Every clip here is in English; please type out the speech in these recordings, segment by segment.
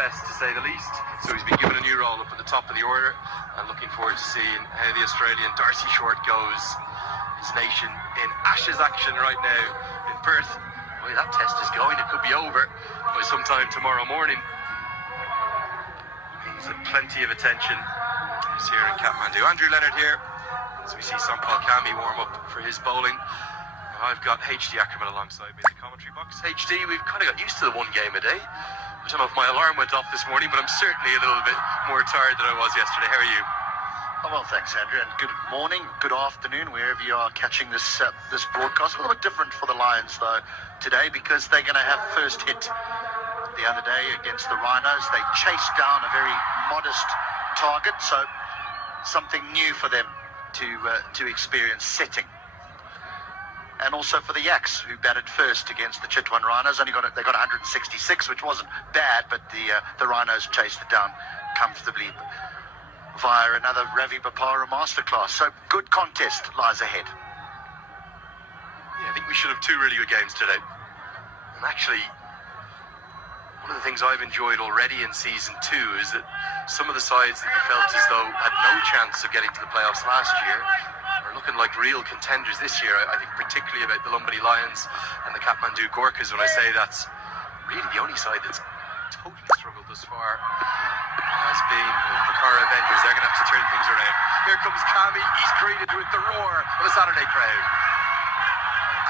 best to say the least. So he's been given a new role up at the top of the order, and looking forward to seeing how the Australian Darcy Short goes. His nation in Ashes action right now in Perth. Boy, that test is going. It could be over by sometime tomorrow morning. He's had plenty of attention. He's here in Kathmandu. Andrew Leonard here. So we see Sampal Kami warm up for his bowling. I've got HD Ackerman alongside me in the commentary box. HD, we've kind of got used to the one game a day. I don't know if my alarm went off this morning, but I'm certainly a little bit more tired than I was yesterday. How are you? Oh, well, thanks, Andrew, and good morning, good afternoon, wherever you are catching this this broadcast. A little bit different for the Lions, though, today, because they're going to have first hit the other day against the Rhinos. They chased down a very modest target, so something new for them to experience setting. And also for the Yaks, who batted first against the Chitwan Rhinos. They got 166, which wasn't bad, but the Rhinos chased it down comfortably via another Ravi Bopara masterclass. So good contest lies ahead. Yeah, I think we should have two really good games today. And actually, one of the things I've enjoyed already in season 2 is that some of the sides that you felt as though had no chance of getting to the playoffs last year are looking like real contenders this year. I think particularly about the Lumbini Lions and the Kathmandu Gorkhas when I say that's really the only side that's totally struggled thus far has been the Bukhara Avengers. They're going to have to turn things around. Here comes Kami. He's greeted with the roar of a Saturday crowd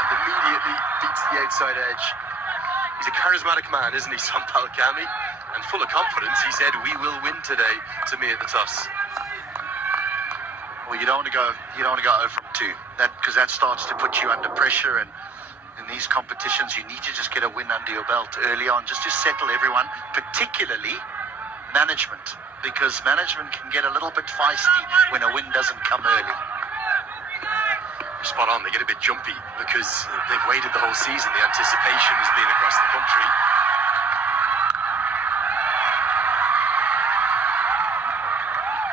and immediately beats the outside edge. He's a charismatic man, isn't he, Sampal Kami? And full of confidence, he said, "We will win today," to me at the toss. Well, you don't want to go 0 from 2, because that starts to put you under pressure, and in these competitions you need to just get a win under your belt early on, just to settle everyone, particularly management, because management can get a little bit feisty when a win doesn't come early. Spot on, they get a bit jumpy because they've waited the whole season. The anticipation has been across the country.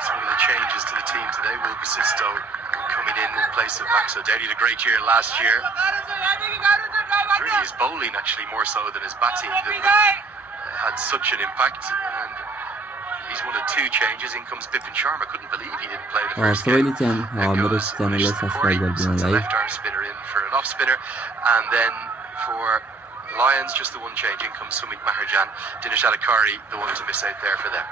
Some of the changes to the team today. Will Basisto coming in place of Max O'Dowd. He had a great year last year. Really his bowling actually more so than his batting that had such an impact. And he's one of 2 changes. In comes Bipin Sharma. Couldn't believe he didn't play the first game. Left arm spinner in for an off spinner, and then for Lions just the one change. In comes Sumit Maharjan. Dinesh Adhikari, the one to miss out there for them.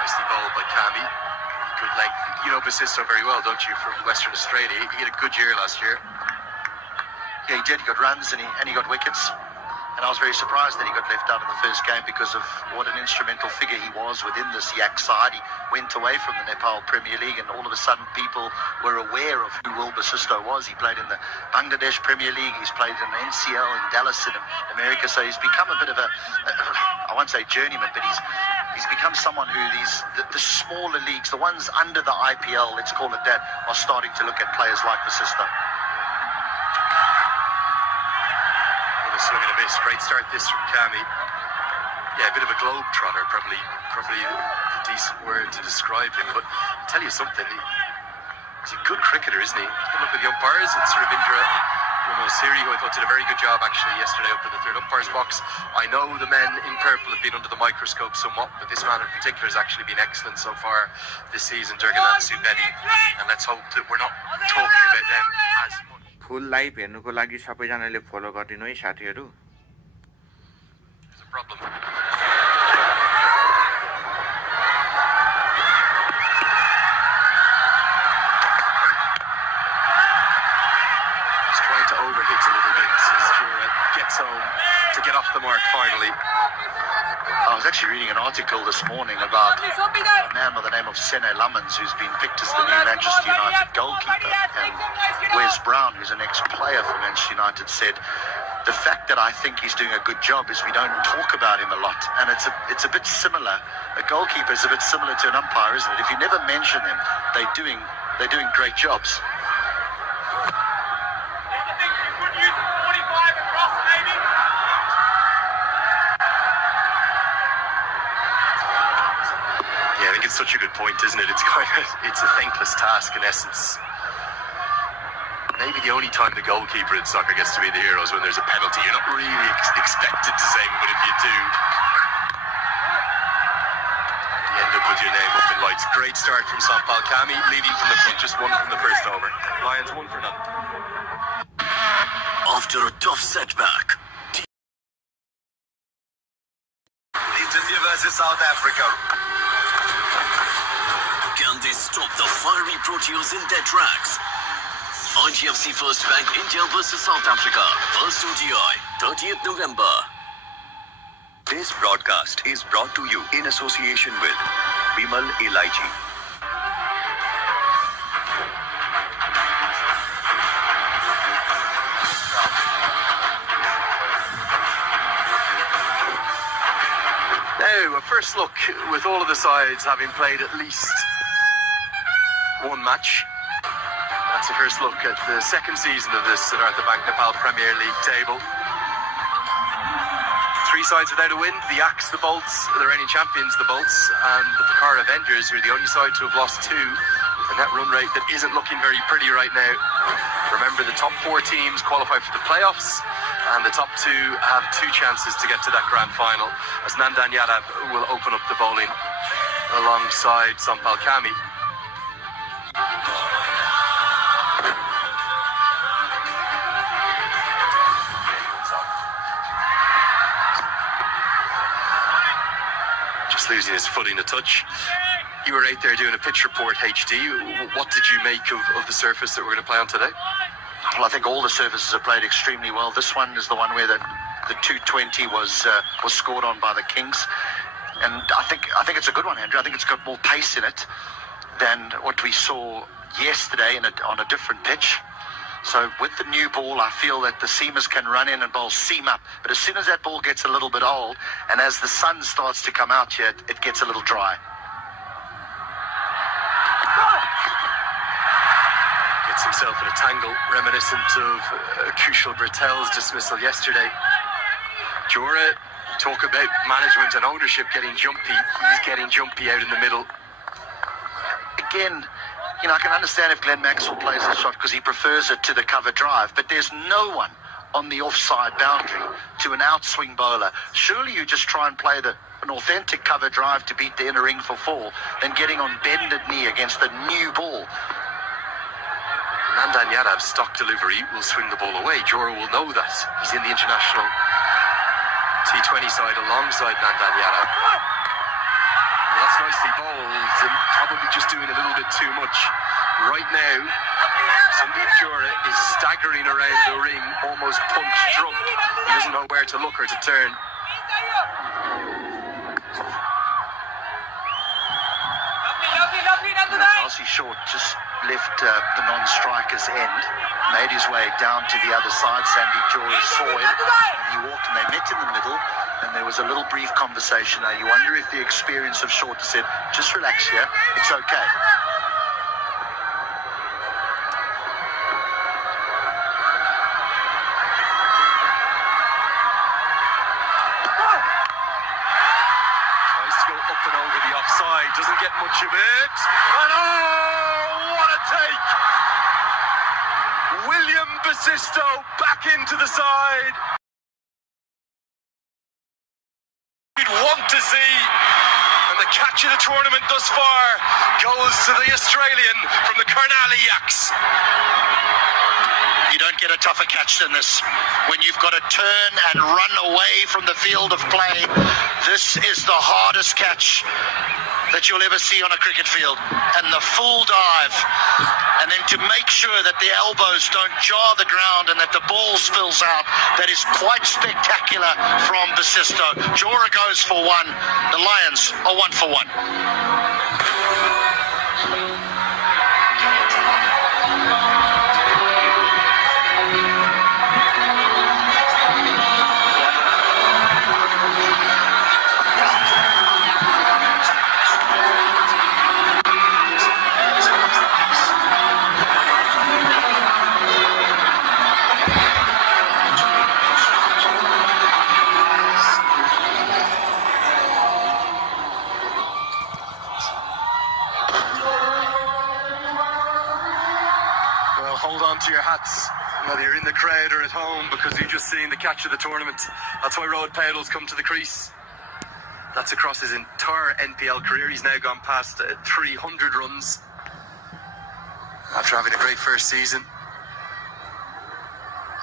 Nicely bowled by Kami. Good length. You know Basisto very well, don't you, from Western Australia? He had a good year last year. Yeah, he did. He got runs and he got wickets. And I was very surprised that he got left out in the first game because of what an instrumental figure he was within this Yak side. He went away from the Nepal Premier League, and all of a sudden people were aware of who Will Basisto was. He played in the Bangladesh Premier League. He's played in the NCL in Dallas in America. So he's become a bit of I won't say journeyman, but he's become someone who the smaller leagues, the ones under the IPL, let's call it that, are starting to look at players like Basisto. Swing and a miss. Great start this from Kami. Yeah, a bit of a globe-trotter, probably a decent word to describe him. But I'll tell you something, he's a good cricketer, isn't he? Good look at the umpires. It's Ravindra Siri, who I thought did a very good job actually yesterday up in the third umpires box. I know the men in purple have been under the microscope somewhat, but this man in particular has actually been excellent so far this season, Durganath Subedi. And let's hope that we're not talking about them as much. Full live हेर्नुको लागि सबैजनाले फलो गरिदिनु है साथीहरु. There's a problem. He's trying to overhit a little bit as Jura gets home to get off the mark finally. I was actually reading an article this morning about a man by the name of Sene Lammens, who's been picked as the new Manchester United goalkeeper. And Wes Brown, who's an ex-player for Manchester United, said, the fact that I think he's doing a good job is we don't talk about him a lot. And it's a bit similar. A goalkeeper is a bit similar to an umpire, isn't it? If you never mention them, they're doing great jobs. It's such a good point, isn't it? It's a thankless task in essence. maybe the only time the goalkeeper in soccer gets to be the hero is when there's a penalty. You're not really expected to save it, but if you do, you end up with your name up in lights. Great start from Sampal Kami, leading from the front, just one from the first over. Lions 1-0. After a tough setback, India versus South Africa. can they stop the fiery Proteas in their tracks? IGFC First Bank India versus South Africa. First ODI, 30th November. This broadcast is brought to you in association with Bimal Elaichi. Now, a first look with all of the sides having played at least one match. That's a first look at the second season of this Siddhartha Bank Nepal Premier League table. Three sides without a win: the Axe, the Bolts, the reigning champions, the Bolts, and the Pakar Avengers, who are the only side to have lost two. A net run rate that isn't looking very pretty right now. Remember, the top four teams qualify for the playoffs, and the top two have two chances to get to that grand final, as Nandan Yadav will open up the bowling alongside Sampal Kami. Just losing his footing a touch. You were out there doing a pitch report, HD. What did you make of the surface that we're going to play on today? Well, I think all the surfaces have played extremely well. This one is the one where the 220 was scored on by the Kings, and I think it's a good one, Andrew. I think it's got more pace in it than what we saw yesterday on a different pitch. So with the new ball, I feel that the seamers can run in and bowl seam up. But as soon as that ball gets a little bit old, and as the sun starts to come out here, it gets a little dry. Gets himself in a tangle reminiscent of Kushal Britell's dismissal yesterday. Jora, talk about management and ownership getting jumpy. He's getting jumpy out in the middle. Again, I can understand if Glenn Maxwell plays the shot because he prefers it to the cover drive, but there's no one on the offside boundary to an outswing bowler. Surely you just try and play an authentic cover drive to beat the inner ring for four than getting on bended knee against the new ball. Nandan Yadav's stock delivery will swing the ball away. Jora will know that. He's in the international T20 side alongside Nandan Yadav. Well, that's nicely bowled and probably just doing a little bit too much. Right now, Sandeep Jora is staggering around the ring, almost punch drunk. He doesn't know where to look or to turn. Darcy Short just left the non-striker's end, made his way down to the other side. Sandeep Jora saw him, and he walked, and they met in the middle, and there was a little brief conversation. Now, you wonder if the experience of Short said, just relax here, it's okay. Doesn't get much of it. And oh, what a take! William Basisto back into the side. We'd want to see. And the catch of the tournament thus far goes to the Australian from the Karnali Yaks. You don't get a tougher catch than this. When you've got to turn and run away from the field of play, this is the hardest catch that you'll ever see on a cricket field. And the full dive, and then to make sure that the elbows don't jar the ground and that the ball spills out, that is quite spectacular from Basisto. Jora goes for one. The Lions are 1 for 1. Whether you're in the crowd or at home because you've just seen the catch of the tournament. That's why Road Pedals come to the crease. That's across his entire NPL career. He's now gone past 300 runs after having a great first season.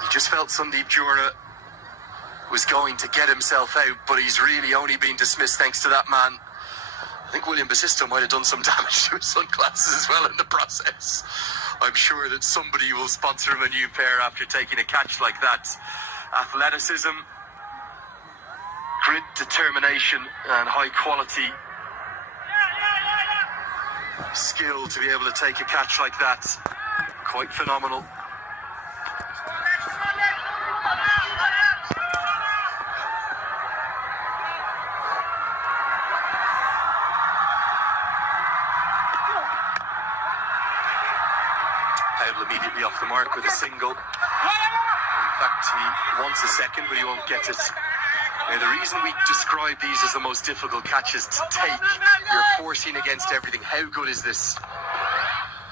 He just felt Sandeep Jura was going to get himself out, but he's really only been dismissed thanks to that man. I think William Basisto might have done some damage to his sunglasses as well in the process. I'm sure that somebody will sponsor him a new pair after taking a catch like that. Athleticism, grit, determination, and high quality skill to be able to take a catch like that. Quite phenomenal. Immediately off the mark with a single. In fact, he wants a second, but he won't get it. Now, the reason we describe these as the most difficult catches to take, you're forcing against everything. How good is this?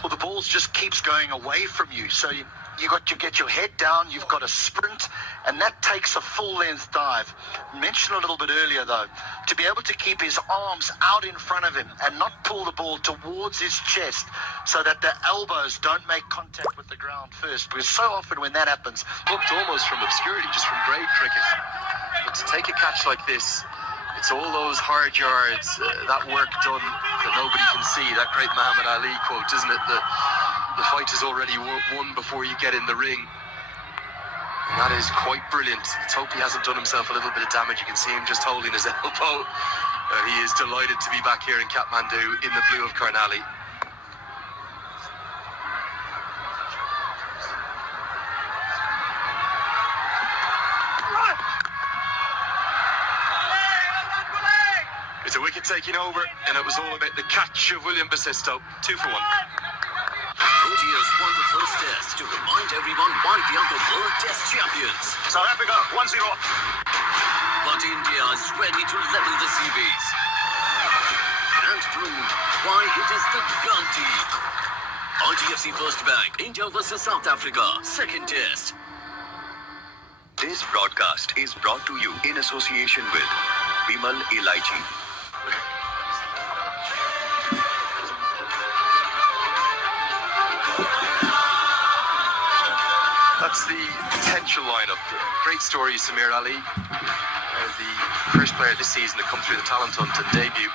Well, the ball just keeps going away from you. So you got to get your head down, you've got to sprint, and that takes a full-length dive. Mentioned a little bit earlier, though, to be able to keep his arms out in front of him and not pull the ball towards his chest so that the elbows don't make contact with the ground first. Because so often when that happens, Looked almost from obscurity, just from grade cricket. But to take a catch like this, it's all those hard yards, that work done that nobody can see. That great Muhammad Ali quote, isn't it? The fight is already won before you get in the ring. And that is quite brilliant. Let's hope he hasn't done himself a little bit of damage. You can see him just holding his elbow. He is delighted to be back here in Kathmandu in the blue of Karnali. It's a wicket taking over, and it was all about the catch of William Basisto. 2 for 1. Proteas won the first test to remind everyone why they are the world test champions. South Africa 1-0. But India is ready to level the series and prove why it is the Gandhi. IDFC First Bank, India versus South Africa, second test. This broadcast is brought to you in association with Bimal Elaichi. That's the potential lineup. Great story, Samir Ali. The first player this season to come through the talent hunt and debut.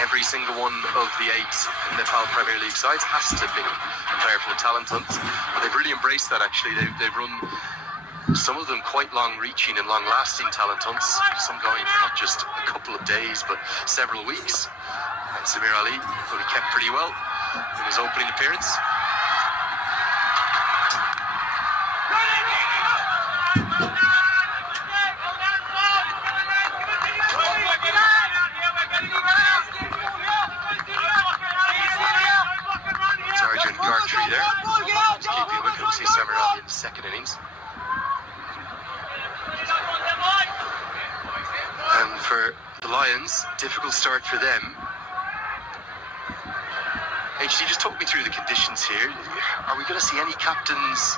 Every single one of the 8 Nepal Premier League sides has to be a player from the talent hunt. But they've really embraced that, actually. They've run some of them quite long-reaching and long-lasting talent hunts. Some going for not just a couple of days, but several weeks. And Samir Ali thought he kept pretty well in his opening appearance. Sergeant Gartree there, keeping wicket. We'll see Samir Ali in the second innings. And for the Lions, difficult start for them. HC, just talk me through the conditions here. Are we going to see any captains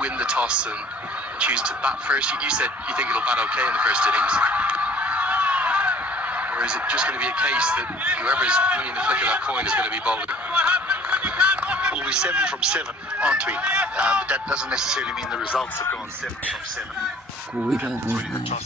win the toss and choose to bat first? You said you think it'll bat okay in the first innings. Or is it just going to be a case that whoever's winning the flick of that coin is going to be bowling? Well, we're 7 from 7, aren't we? But that doesn't necessarily mean the results have gone 7 from 7.